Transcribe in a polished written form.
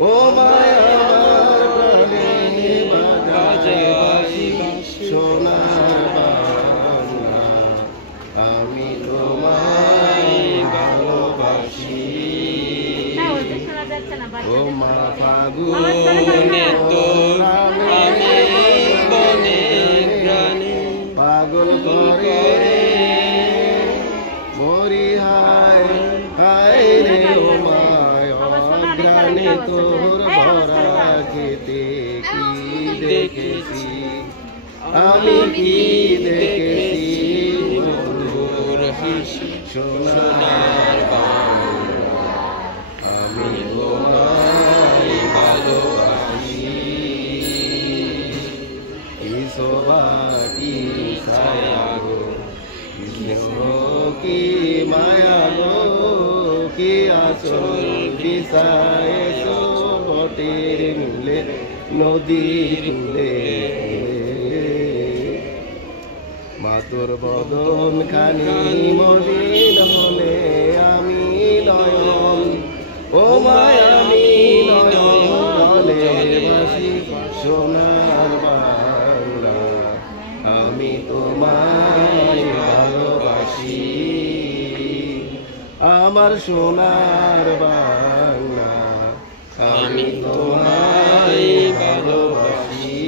ও মায়ার প্রাণে বাজায় বাঁশি সোনার বাংলা আমি তোমায় ভালোবাসি ও মা ফাগুনে তোর আমি বনে গ্রানে পাগল করে মরি হায় হায় রে ও মায় অগ্রানে তোর ভরা খেতে কি দেখেছি আমি কি দেখেছি বন্ধুর হাসি সোনার বাংলা আমি তোমায় ভালোবাসি কি শোভা কি ছায়া গো কি মায়া গো কি আচল বিছায়েছো বটের মূলে নদীর কূলে মা তোর বদন খানি মলিন হলে আমি নয়ন ও মায়া আমি নয়ন হলে বাসি সোনার বাংলা আমি তোমায় ভালোবাসি আমার সোনার বাংলা আমি তোমায় ভালোবাসি।